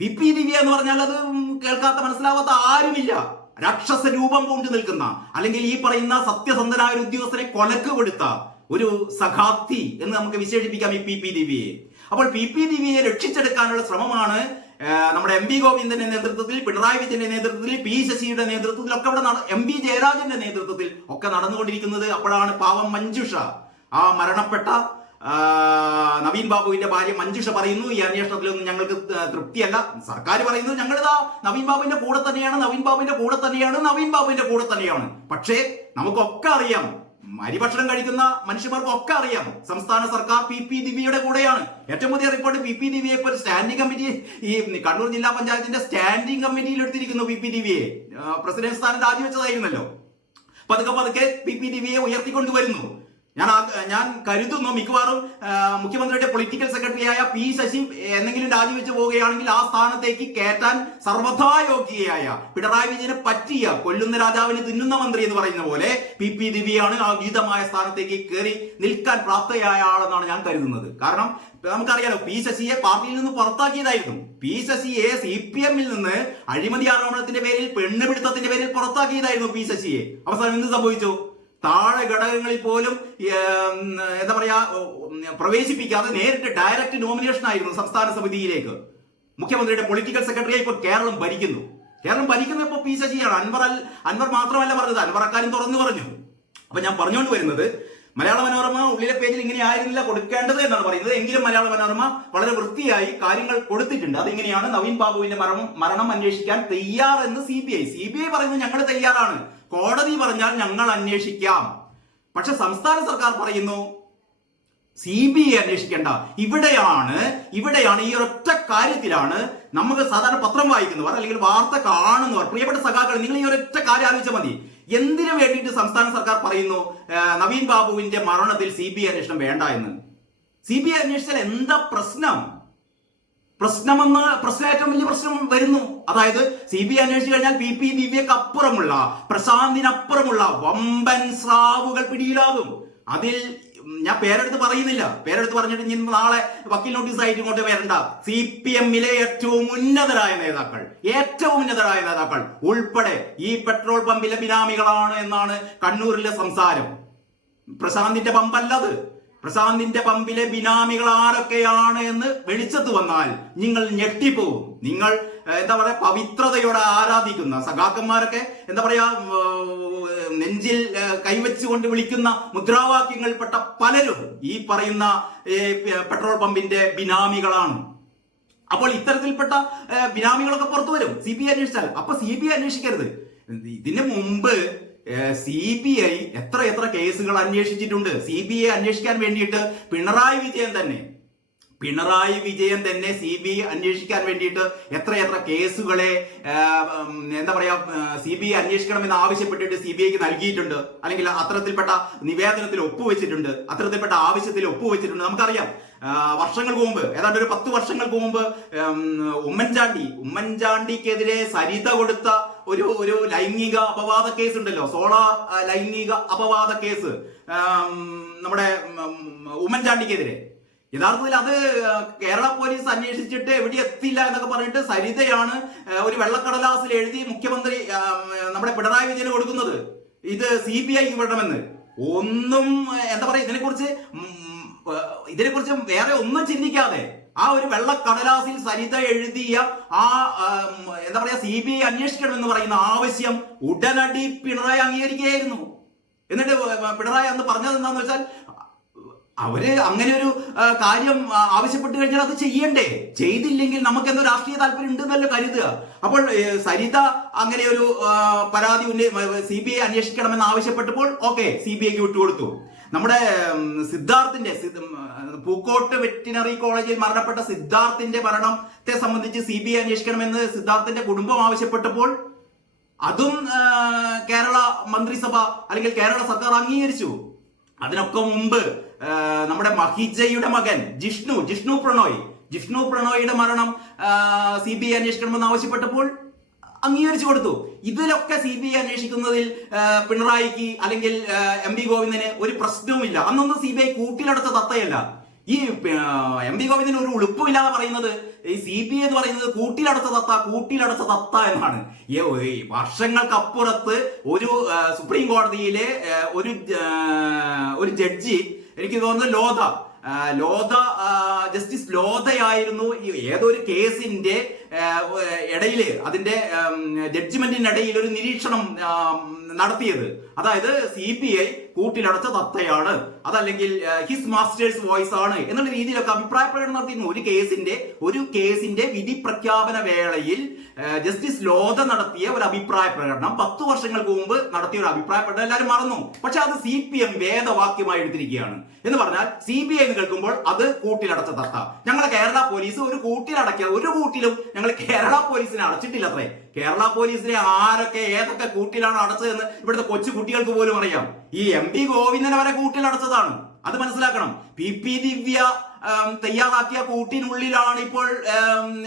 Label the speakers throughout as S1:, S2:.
S1: P P ദിവ്യ എന്ന് പറഞ്ഞാൽ അത് കേൾക്കാത്ത മനസ്സിലാവാത്ത ആരുമില്ല. രാക്ഷസ രൂപം കൊണ്ട് നിൽക്കുന്ന അല്ലെങ്കിൽ ഈ പറയുന്ന സത്യസന്ധനായ ഒരു ഉദ്യോഗസ്ഥനെ കൊലക്ക് കൊടുത്ത ഒരു സഖാത്തി എന്ന് നമുക്ക് വിശേഷിപ്പിക്കാം ഈ പി പി ദിവ്യയെ. അപ്പോൾ പി പി ദിവ്യയെ രക്ഷിച്ചെടുക്കാനുള്ള ശ്രമമാണ് നമ്മുടെ എം വി ഗോവിന്ദന്റെ നേതൃത്വത്തിൽ പിണറായി വിജയന്റെ നേതൃത്വത്തിൽ പി ശശിയുടെ നേതൃത്വത്തിൽ ഒക്കെ അവിടെ എം വി ജയരാജന്റെ നേതൃത്വത്തിൽ ഒക്കെ നടന്നുകൊണ്ടിരിക്കുന്നത് അപ്പോഴാണ് പാവം മഞ്ജുഷ ആ മരണപ്പെട്ട നവീൻ ബാബുവിന്റെ ഭാര്യ മഞ്ജുഷ പറയുന്നു ഈ അന്വേഷണത്തിലൊന്നും ഞങ്ങൾക്ക് തൃപ്തിയല്ല. സർക്കാർ പറയുന്നു ഞങ്ങളിതാ നവീൻ ബാബുവിന്റെ കൂടെ തന്നെയാണ് നവീൻ ബാബുവിന്റെ കൂടെ തന്നെയാണ് നവീൻ ബാബുവിന്റെ കൂടെ തന്നെയാണ്. പക്ഷേ നമുക്കൊക്കെ അറിയാം അരിഭക്ഷണം കഴിക്കുന്ന മനുഷ്യന്മാർക്ക് ഒക്കെ അറിയാം സംസ്ഥാന സർക്കാർ പി പി ദിവ്യയുടെ കൂടെയാണ്. ഏറ്റവും പുതിയ റിപ്പോർട്ട് പി പി ദിവ്യയെ ഇപ്പോൾ സ്റ്റാൻഡിംഗ് കമ്മിറ്റി ഈ കണ്ണൂർ ജില്ലാ പഞ്ചായത്തിന്റെ സ്റ്റാൻഡിംഗ് കമ്മിറ്റിയിൽ എടുത്തിരിക്കുന്നു പി പി ദിവ്യയെ. പ്രസിഡന്റ് പ്രസിഡന്റ് സ്ഥാനം രാജിവെച്ചതായിരുന്നല്ലോ പതുക്കെ പതുക്കെ പി പി ദിവ്യയെ ഉയർത്തിക്കൊണ്ടുവരുന്നു. ഞാൻ ഞാൻ കരുതുന്നു മിക്കവാറും മുഖ്യമന്ത്രിയുടെ പൊളിറ്റിക്കൽ സെക്രട്ടറിയായ പി ശശി എന്തെങ്കിലും രാജിവെച്ച് പോവുകയാണെങ്കിൽ ആ സ്ഥാനത്തേക്ക് കയറ്റാൻ സർവഥാ യോഗ്യയായ പിണറായി വിജയനെ പറ്റിയ കൊല്ലുന്ന രാജാവിന് തിന്നുന്ന മന്ത്രി എന്ന് പറയുന്ന പോലെ പി പി ദിവിയാണ് ആ ഗീതമായ സ്ഥാനത്തേക്ക് കയറി നിൽക്കാൻ പ്രാപ്തയായ ആളെന്നാണ് ഞാൻ കരുതുന്നത്. കാരണം നമുക്കറിയാലോ പി ശശിയെ പാർട്ടിയിൽ നിന്ന് പുറത്താക്കിയതായിരുന്നു. പി ശശിയെ സി പി എമ്മിൽ നിന്ന് അഴിമതി ആരോപണത്തിന്റെ പേരിൽ പെണ്ണുപിടുത്തത്തിന്റെ പേരിൽ പുറത്താക്കിയതായിരുന്നു പി ശശിയെ. അവസാനം എന്ത് സംഭവിച്ചു? താഴെ ഘടകങ്ങളിൽ പോലും എന്താ പറയാ പ്രവേശിപ്പിക്കാതെ നേരിട്ട് ഡയറക്റ്റ് നോമിനേഷൻ ആയിരുന്നു സംസ്ഥാന സമിതിയിലേക്ക്. മുഖ്യമന്ത്രിയുടെ പൊളിറ്റിക്കൽ സെക്രട്ടറിയെ ഇപ്പോൾ കേരളം ഭരിക്കുന്നു. കേരളം ഭരിക്കുന്നത് ഇപ്പോൾ പി ശശിയാണ്. അൻവർ അൽ അൻവർ മാത്രമല്ല പറഞ്ഞത്. അൻവർ അക്കാര്യം തുറന്നു പറഞ്ഞു. അപ്പൊ ഞാൻ പറഞ്ഞുകൊണ്ട് വരുന്നത് മലയാള മനോരമ ഉള്ളിലെ പേജിൽ ഇങ്ങനെ ആയിരുന്നില്ല കൊടുക്കേണ്ടത് എന്നാണ് പറയുന്നത്. എങ്കിലും മലയാള മനോരമ വളരെ വൃത്തിയായി കാര്യങ്ങൾ കൊടുത്തിട്ടുണ്ട്. അതിങ്ങനെയാണ് നവീൻ ബാബുവിന്റെ മരണം മരണം അന്വേഷിക്കാൻ തയ്യാറെന്ന് C B I. C B I പറയുന്നത് ഞങ്ങൾ തയ്യാറാണ്. കോടതി പറഞ്ഞാൽ ഞങ്ങൾ അന്വേഷിക്കാം. പക്ഷെ സംസ്ഥാന സർക്കാർ പറയുന്നു സി ബി ഐ അന്വേഷിക്കേണ്ട. ഇവിടെയാണ് ഇവിടെയാണ് ഈ ഒറ്റ കാര്യത്തിലാണ് നമുക്ക് സാധാരണ പത്രം വായിക്കുന്നവർ അല്ലെങ്കിൽ വാർത്ത കാണുന്നവർ പ്രിയപ്പെട്ട സഖാക്കൾ നിങ്ങൾ ഈ ഒരൊറ്റ കാര്യം ആലോചിച്ചാൽ മതി. എന്തിനു വേണ്ടിയിട്ട് സംസ്ഥാന സർക്കാർ പറയുന്നു നവീൻ ബാബുവിന്റെ മരണത്തിൽ സി ബി ഐ അന്വേഷണം വേണ്ട എന്ന്? സി ബി ഐ അന്വേഷിച്ചാൽ എന്താ പ്രശ്നം? പ്രശ്നമെന്ന് പ്രശ്നം ഏറ്റവും വലിയ പ്രശ്നം വരുന്നു. അതായത് സി ബി അന്വേഷിച്ചു കഴിഞ്ഞാൽ പി പി ദിവ്യക്ക് അപ്പുറമുള്ള പ്രശാന്തിനപ്പുറമുള്ള വമ്പൻ സ്രാവുകൾ പിടിയിലാകും. അതിൽ ഞാൻ പേരെടുത്ത് പറയുന്നില്ല. പേരെടുത്ത് പറഞ്ഞിട്ട് ഇനി നാളെ വക്കീൽ നോട്ടീസ് ആയിട്ട് ഇങ്ങോട്ട് വരണ്ട. സി പി എമ്മിലെ ഏറ്റവും ഉന്നതരായ നേതാക്കൾ ഏറ്റവും ഉന്നതരായ നേതാക്കൾ ഉൾപ്പെടെ ഈ പെട്രോൾ പമ്പിലെ ബിനാമികളാണ് എന്നാണ് കണ്ണൂരിലെ സംസാരം. പ്രശാന്തിന്റെ പമ്പല്ലത്. പ്രശാന്തിന്റെ പമ്പിലെ ബിനാമികൾ ആരൊക്കെയാണ് എന്ന് വെളിച്ചത്ത് വന്നാൽ നിങ്ങൾ ഞെട്ടിപ്പോവും. നിങ്ങൾ എന്താ പറയാ പവിത്രതയോടെ ആരാധിക്കുന്ന സഖാക്കന്മാരൊക്കെ എന്താ പറയാ നെഞ്ചിൽ കൈവച്ചുകൊണ്ട് വിളിക്കുന്ന മുദ്രാവാക്യങ്ങൾപ്പെട്ട പലരും ഈ പറയുന്ന പെട്രോൾ പമ്പിന്റെ ബിനാമികളാണ്. അപ്പോൾ ഇത്തരത്തിൽപ്പെട്ട ബിനാമികളൊക്കെ പുറത്തു വരും. സി ബി ഐ അന്വേഷിച്ചാൽ. അപ്പൊ സി ബി ഐ അന്വേഷിക്കരുത്. ഇതിന് മുമ്പ് സി ബി ഐ എത്ര എത്ര കേസുകൾ അന്വേഷിച്ചിട്ടുണ്ട്. സി ബി ഐ അന്വേഷിക്കാൻ വേണ്ടിയിട്ട് പിണറായി വിജയൻ തന്നെ പിണറായി വിജയൻ തന്നെ സി ബി ഐ അന്വേഷിക്കാൻ വേണ്ടിയിട്ട് എത്ര എത്ര കേസുകളെ എന്താ പറയാ സി ബി ഐ അന്വേഷിക്കണമെന്ന് ആവശ്യപ്പെട്ടിട്ട് സി ബി ഐക്ക് നൽകിയിട്ടുണ്ട്. അല്ലെങ്കിൽ അത്തരത്തിൽപ്പെട്ട നിവേദനത്തിൽ ഒപ്പുവെച്ചിട്ടുണ്ട്. അത്തരത്തിൽപ്പെട്ട ആവശ്യത്തിൽ ഒപ്പുവെച്ചിട്ടുണ്ട്. നമുക്കറിയാം വർഷങ്ങൾക്ക് മുമ്പ് ഏതാണ്ട് ഒരു പത്ത് വർഷങ്ങൾക്ക് മുമ്പ് ഉമ്മൻചാണ്ടി ഉമ്മൻചാണ്ടിക്കെതിരെ സരിത കൊടുത്ത ഒരു ഒരു ലൈംഗിക അപവാദ കേസ് ഉണ്ടല്ലോ. സോളാർ ലൈംഗിക അപവാദ കേസ് നമ്മുടെ ഉമ്മൻചാണ്ടിക്കെതിരെ. യഥാർത്ഥത്തിൽ അത് കേരള പോലീസ് അന്വേഷിച്ചിട്ട് എവിടെ എത്തില്ല എന്നൊക്കെ പറഞ്ഞിട്ട് സരിതയാണ് ഒരു വെള്ളക്കടലാസിൽ എഴുതി മുഖ്യമന്ത്രി നമ്മുടെ പിണറായി വിജയന് കൊടുക്കുന്നത്. ഇത് സി ബി ഐ വിടണമെന്ന് ഒന്നും എന്താ പറയാ ഇതിനെക്കുറിച്ച് ഇതിനെക്കുറിച്ച് വേറെ ഒന്നും ചിന്തിക്കാതെ ആ ഒരു വെള്ളക്കടലാസിൽ സരിത എഴുതിയ ആ എന്താ പറയാ സി ബി ഐ അന്വേഷിക്കണമെന്ന് പറയുന്ന ആവശ്യം ഉടനടി പിണറായി അംഗീകരിക്കുകയായിരുന്നു. എന്നിട്ട് പിണറായി അന്ന് പറഞ്ഞത് എന്താന്ന് വെച്ചാൽ അവർ അങ്ങനെ ഒരു കാര്യം ആവശ്യപ്പെട്ട് കഴിഞ്ഞാൽ അത് ചെയ്യണ്ടേ? ചെയ്തില്ലെങ്കിൽ നമുക്ക് എന്തോ രാഷ്ട്രീയ താല്പര്യം ഉണ്ടെന്നല്ലോ കരുതുക. അപ്പോൾ സരിത അങ്ങനെ ഒരു പരാതി പരാതി സി ബി ഐ അന്വേഷിക്കണമെന്ന് ആവശ്യപ്പെട്ടപ്പോൾ ഓക്കെ സി ബി ഐക്ക് വിട്ടുകൊടുത്തു. നമ്മുടെ സിദ്ധാർത്ഥിന്റെ പൂക്കോട്ട് വെറ്റിനറി കോളേജിൽ മരണപ്പെട്ട സിദ്ധാർത്ഥിന്റെ മരണത്തെ സംബന്ധിച്ച് സി ബി ഐ അന്വേഷിക്കണമെന്ന് സിദ്ധാർത്ഥിന്റെ കുടുംബം ആവശ്യപ്പെട്ടപ്പോൾ അതും കേരള മന്ത്രിസഭ അല്ലെങ്കിൽ കേരള സർക്കാർ അംഗീകരിച്ചു. അതിനൊക്കെ മുമ്പ് നമ്മുടെ മഹിജയുടെ മകൻ ജിഷ്ണു ജിഷ്ണു പ്രണോയ് ജിഷ്ണു പ്രണോയിയുടെ മരണം സി ബി ഐ അന്വേഷിക്കണമെന്ന് ആവശ്യപ്പെട്ടപ്പോൾ അംഗീകരിച്ചു കൊടുത്തു. ഇതിലൊക്കെ സി ബി ഐ അന്വേഷിക്കുന്നതിൽ പിണറായിക്ക് അല്ലെങ്കിൽ എം വി ഗോവിന്ദന് ഒരു പ്രശ്നവുമില്ല. അന്നൊന്നും സി ബി ഐ കൂട്ടിലടച്ച തത്തയല്ല. ഈ എം വി ഗോവിന്ദന് ഒരു ഉളുപ്പുമില്ലാതെ പറയുന്നത് ഈ സി ബി എന്ന് പറയുന്നത് കൂട്ടിലടച്ച തത്ത കൂട്ടിലടച്ച തത്ത എന്നാണ്. വർഷങ്ങൾക്കപ്പുറത്ത് ഒരു സുപ്രീം കോടതിയിലെ ഒരു ഒരു ജഡ്ജി എനിക്ക് തോന്നുന്നത് ലോധ ലോധ ജസ്റ്റിസ് ലോധയായിരുന്നു ഏതൊരു കേസിന്റെ ഇടയിൽ അതിന്റെ ജഡ്ജ്മെന്റിനിടയിൽ ഒരു നിരീക്ഷണം നടത്തിയത്. അതായത് സി ബി ഐ കൂട്ടിലടച്ച തത്തയാണ്. അതല്ലെങ്കിൽ ഹിസ് മാസ്റ്റേഴ്സ് വോയിസ് ആണ് എന്നുള്ള രീതിയിലൊക്കെ അഭിപ്രായ പ്രകടനം നടത്തിയിരുന്നു. ഒരു കേസിന്റെ ഒരു കേസിന്റെ വിധി പ്രഖ്യാപന വേളയിൽ ജസ്റ്റിസ് ലോധ നടത്തിയ ഒരു അഭിപ്രായ പ്രകടനം പത്തു വർഷങ്ങൾക്ക് മുമ്പ് നടത്തിയ ഒരു അഭിപ്രായ പ്രകടനം എല്ലാവരും മറന്നു. പക്ഷെ അത് സി പി എം വേദവാക്യമായി എടുത്തിരിക്കുകയാണ് എന്ന് പറഞ്ഞാൽ സി ബി ഐ കേൾക്കുമ്പോൾ അത് കൂട്ടിലടച്ച തത്ത. ഞങ്ങളെ കേരള പോലീസ് ഒരു കൂട്ടിലടക്കിയ ഒരു കൂട്ടിലും ഞങ്ങൾ കേരള പോലീസിനെ അടച്ചിട്ടില്ല അത്രേ. കേരള പോലീസിനെ ആരൊക്കെ ഏതൊക്കെ കൂട്ടിലാണ് അടച്ചതെന്ന് ഇവിടുത്തെ കൊച്ചു കുട്ടികൾക്ക് പോലും അറിയാം. ഈ എം പി ഗോവിന്ദനെ വരെ കൂട്ടിലടച്ചതാണ് അത് മനസ്സിലാക്കണം. പി പി ദിവ്യ തയ്യാറാക്കിയ കൂട്ടിനുള്ളിലാണ് ഇപ്പോൾ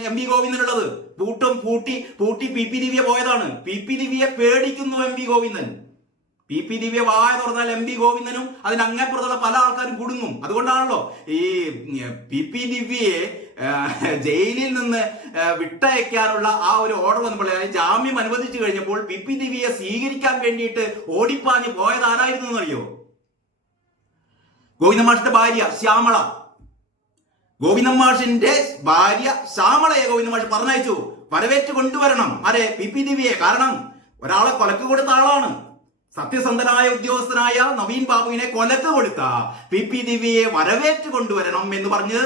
S1: എം പി ഗോവിന്ദനുള്ളത്. പൂട്ടും പൂട്ടി പൂട്ടി പി പി ദിവ്യ പോയതാണ്. പി പി ദിവ്യയെ പേടിക്കുന്നു M P Govindan. P P Divya വായ തുറന്നാൽ എം പി ഗോവിന്ദനും അതിന് അങ്ങേപ്പുറത്തുള്ള പല ആൾക്കാരും കുടുങ്ങും. അതുകൊണ്ടാണല്ലോ ഈ പി പി ദിവ്യയെ ജയിലിൽ നിന്ന് വിട്ടയക്കാനുള്ള ആ ഒരു ഓർഡർ വന്നപ്പോൾ ജാമ്യം അനുവദിച്ചു കഴിഞ്ഞപ്പോൾ പി പി ദിവ്യയെ സ്വീകരിക്കാൻ വേണ്ടിയിട്ട് ഓടിപ്പാഞ്ഞ് പോയത് ആരായിരുന്നു എന്നറിയോ? ഗോവിന്ദമാഷിന്റെ ഭാര്യ ശ്യാമള. ഗോവിന്ദമാഷിന്റെ ഭാര്യ ശ്യാമളയെ ഗോവിന്ദമാഷ് പറഞ്ഞയച്ചു. വരവേറ്റ് കൊണ്ടുവരണം. അരെ പി പി ദിവ്യയെ. കാരണം ഒരാളെ കൊലക്ക് കൊടുത്ത ആളാണ്. സത്യസന്ധനായ ഉദ്യോഗസ്ഥനായ നവീൻ ബാബുവിനെ കൊലത്ത് കൊടുത്ത പി പി ദിവ്യയെ വരവേറ്റ് കൊണ്ടുവരണം എന്ന് പറഞ്ഞ്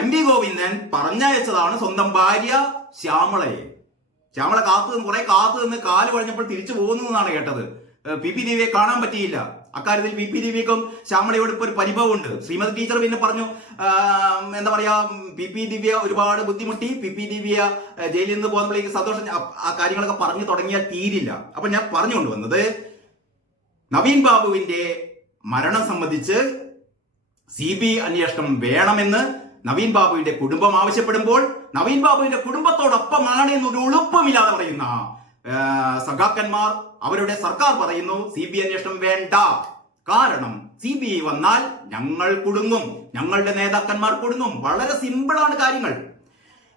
S1: എം വി ഗോവിന്ദൻ പറഞ്ഞയച്ചതാണ് സ്വന്തം ഭാര്യ ശ്യാമളയെ. ശ്യാമള കാത്തു നിന്ന് കുറെ കാത്തു നിന്ന് കാൽ കഴിഞ്ഞപ്പോൾ തിരിച്ചു പോകുന്നു എന്നാണ് കേട്ടത്. പി പി ദിവ്യയെ കാണാൻ പറ്റിയില്ല. അക്കാര്യത്തിൽ പി പി ദിവ്യക്കും ശ്യാമളയോട് ഇപ്പോൾ ഒരു പരിഭവമുണ്ട്. ശ്രീമതി ടീച്ചർ പിന്നെ പറഞ്ഞു എന്താ പറയാ പി പി ദിവ്യ ഒരുപാട് ബുദ്ധിമുട്ടി പി പി ദിവ്യ ജയിലിൽ നിന്ന് പോകുമ്പോഴേക്ക് സന്തോഷം ആ കാര്യങ്ങളൊക്കെ പറഞ്ഞു തുടങ്ങിയാൽ തീരില്ല. അപ്പൊ ഞാൻ പറഞ്ഞുകൊണ്ട് വന്നത് നവീൻ ബാബുവിന്റെ മരണം സംബന്ധിച്ച് സി ബി അന്വേഷണം വേണമെന്ന് നവീൻ ബാബുവിന്റെ കുടുംബം ആവശ്യപ്പെടുമ്പോൾ നവീൻ ബാബുവിന്റെ കുടുംബത്തോടൊപ്പമാണ് എന്നൊരു എളുപ്പമില്ലാതെ പറയുന്ന സഖാക്കന്മാർ അവരുടെ സർക്കാർ പറയുന്നു സി ബി അന്വേഷണം വേണ്ട. കാരണം സി ബി ഐ വന്നാൽ ഞങ്ങൾ കുടുങ്ങും ഞങ്ങളുടെ നേതാക്കന്മാർ കുടുങ്ങും. വളരെ സിമ്പിളാണ് കാര്യങ്ങൾ.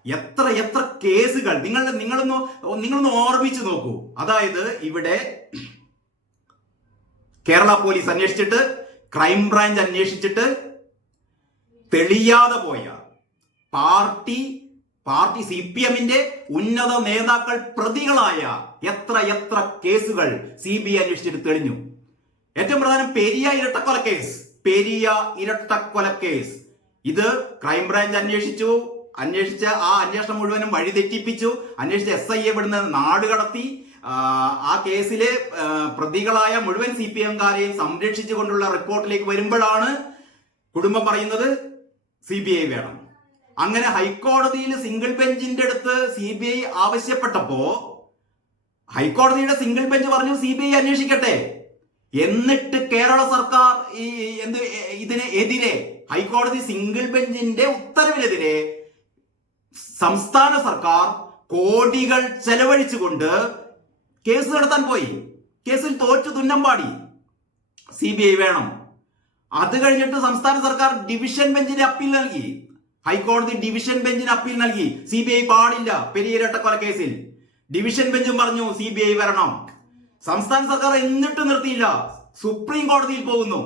S1: എത്ര എത്ര കേസുകൾ നിങ്ങളുടെ നിങ്ങളൊന്ന് നിങ്ങളൊന്ന് ഓർമ്മിച്ചു നോക്കൂ. അതായത് ഇവിടെ കേരള പോലീസ് അന്വേഷിച്ചിട്ട് ക്രൈംബ്രാഞ്ച് അന്വേഷിച്ചിട്ട് തെളിയാതെ പോയ പാർട്ടി പാർട്ടി സി പി എമ്മിന്റെ ഉന്നത നേതാക്കൾ പ്രതികളായ എത്ര എത്ര കേസുകൾ സി ബി ഐ അന്വേഷിച്ചിട്ട് തെളിഞ്ഞു. ഏറ്റവും പ്രധാനം പെരിയ ഇരട്ടക്കൊല കേസ് പെരിയ ഇരട്ടക്കൊല കേസ്. ഇത് ക്രൈംബ്രാഞ്ച് അന്വേഷിച്ചു അന്വേഷിച്ച ആ അന്വേഷണം മുഴുവനും വഴിതെറ്റിപ്പിച്ചു അന്വേഷിച്ച എസ് ഐ ഇവിടുന്ന് നാട് കടത്തി ആ, കേസിലെ പ്രതികളായ മുഴുവൻ സി പി എംകാരെയും സംരക്ഷിച്ചുകൊണ്ടുള്ള റിപ്പോർട്ടിലേക്ക് വരുമ്പോഴാണ് കുടുംബം പറയുന്നത് സി ബി ഐ വേണം. അങ്ങനെ ഹൈക്കോടതിയിൽ സിംഗിൾ ബെഞ്ചിന്റെ അടുത്ത് സി ബി ഐ ആവശ്യപ്പെട്ടപ്പോ ഹൈക്കോടതിയുടെ സിംഗിൾ ബെഞ്ച് പറഞ്ഞു സി ബി ഐ അന്വേഷിക്കട്ടെ. എന്നിട്ട് കേരള സർക്കാർ ഈ എന്ത് ഇതിന് എതിരെ ഹൈക്കോടതി സിംഗിൾ ബെഞ്ചിന്റെ ഉത്തരവിനെതിരെ സംസ്ഥാന സർക്കാർ കോടികൾ ചെലവഴിച്ചുകൊണ്ട് കേസ് നടത്താൻ പോയി. കേസിൽ തോറ്റു തുന്നമ്പാടി സി ബി ഐ വേണം. അത് കഴിഞ്ഞിട്ട് സംസ്ഥാന സർക്കാർ ഡിവിഷൻ ബെഞ്ചിന് അപ്പീൽ നൽകി. ഹൈക്കോടതി ഡിവിഷൻ ബെഞ്ചിന് അപ്പീൽ നൽകി. സി ബി ഐ പാടില്ല. പെരിയരട്ടക്കൊല കേസിൽ. ഡിവിഷൻ ബെഞ്ചും പറഞ്ഞു സി ബി ഐ വരണം. സംസ്ഥാന സർക്കാർ എന്നിട്ട് നിർത്തിയില്ല. സുപ്രീം കോടതിയിൽ പോകുന്നു.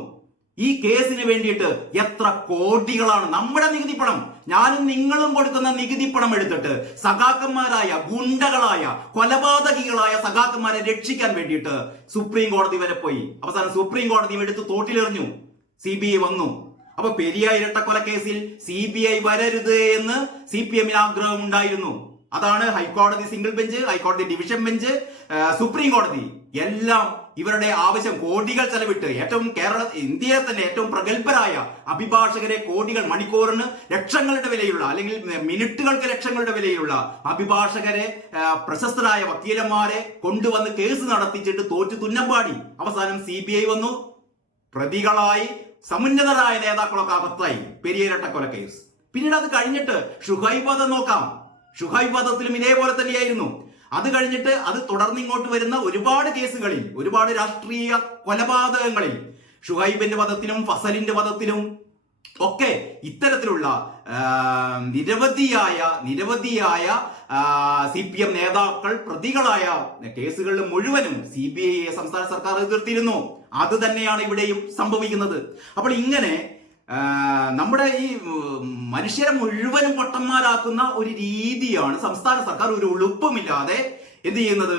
S1: ഈ കേസിന് വേണ്ടിയിട്ട് എത്ര കോടികളാണ് നമ്മുടെ നികുതി പണം ഞാനും നിങ്ങളും കൊടുക്കുന്ന നികുതി പണം എടുത്തിട്ട് സഖാക്കന്മാരായ ഗുണ്ടകളായ കൊലപാതകികളായ സഖാക്കന്മാരെ രക്ഷിക്കാൻ വേണ്ടിയിട്ട് സുപ്രീം കോടതി വരെ പോയി. അവസാനം സുപ്രീം കോടതി എടുത്ത് തോട്ടിലെറിഞ്ഞു. സി ബി ഐ വന്നു. അപ്പൊ പെരിയ ഇരട്ടക്കൊല കേസിൽ സി ബി ഐ വരരുത് എന്ന് സി പി എമ്മിന് ആഗ്രഹം ഉണ്ടായിരുന്നു അതാണ് ഹൈക്കോടതി സിംഗിൾ ബെഞ്ച് ഹൈക്കോടതി ഡിവിഷൻ ബെഞ്ച് സുപ്രീം കോടതി. എല്ലാം ഇവരുടെ ആവശ്യം കോടികൾ ചെലവിട്ട് ഏറ്റവും കേരള ഇന്ത്യയിലെ തന്നെ ഏറ്റവും പ്രഗത്ഭരായ അഭിഭാഷകരെ കോടികൾ മണിക്കൂറിന് ലക്ഷങ്ങളുടെ വിലയുള്ള അല്ലെങ്കിൽ മിനിറ്റുകൾക്ക് ലക്ഷങ്ങളുടെ വിലയുള്ള അഭിഭാഷകരെ പ്രശസ്തരായ വക്കീലന്മാരെ കൊണ്ടുവന്ന് കേസ് നടത്തിച്ചിട്ട് തോറ്റു തുന്നമ്പാടി. അവസാനം സി വന്നു. പ്രതികളായി സമുന്നതരായ നേതാക്കളൊക്കെ അകത്തായി. പെരിയരട്ടക്കൊല കേസ് പിന്നീട് അത് കഴിഞ്ഞിട്ട് ഷുഹൈബ് വധം നോക്കാം. ഷുഹൈബ് വധത്തിലും ഇതേപോലെ തന്നെയായിരുന്നു. അത് കഴിഞ്ഞിട്ട് അത് തുടർന്ന് ഇങ്ങോട്ട് വരുന്ന ഒരുപാട് കേസുകളിൽ ഒരുപാട് രാഷ്ട്രീയ കൊലപാതകങ്ങളിൽ ഷുഹൈബിന്റെ വധത്തിലും ഫസലിന്റെ വധത്തിലും ഒക്കെ ഇത്തരത്തിലുള്ള നിരവധിയായ നിരവധിയായ സി പി എം നേതാക്കൾ പ്രതികളായ കേസുകളിൽ മുഴുവനും സി ബി ഐ സംസ്ഥാന സർക്കാർ എതിർത്തിരുന്നു. അത് തന്നെയാണ് ഇവിടെയും സംഭവിക്കുന്നത്. അപ്പോൾ ഇങ്ങനെ നമ്മുടെ ഈ മനുഷ്യരെ മുഴുവനും പൊട്ടന്മാരാക്കുന്ന ഒരു രീതിയാണ് സംസ്ഥാന സർക്കാർ ഒരു ഉളുപ്പുമില്ലാതെ എന്ത് ചെയ്യുന്നത്?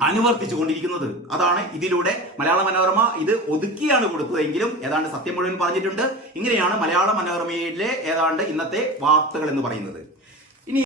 S1: അനുവർത്തിച്ചു കൊണ്ടിരിക്കുന്നത്. അതാണ് ഇതിലൂടെ മലയാള മനോരമ ഇത് ഒതുക്കിയാണ് കൊടുത്തതെങ്കിലും ഏതാണ്ട് സത്യം മുഴുവൻ പറഞ്ഞിട്ടുണ്ട്. ഇങ്ങനെയാണ് മലയാള മനോരമയിലെ ഏതാണ്ട് ഇന്നത്തെ വാർത്തകൾ എന്ന് പറയുന്നത്.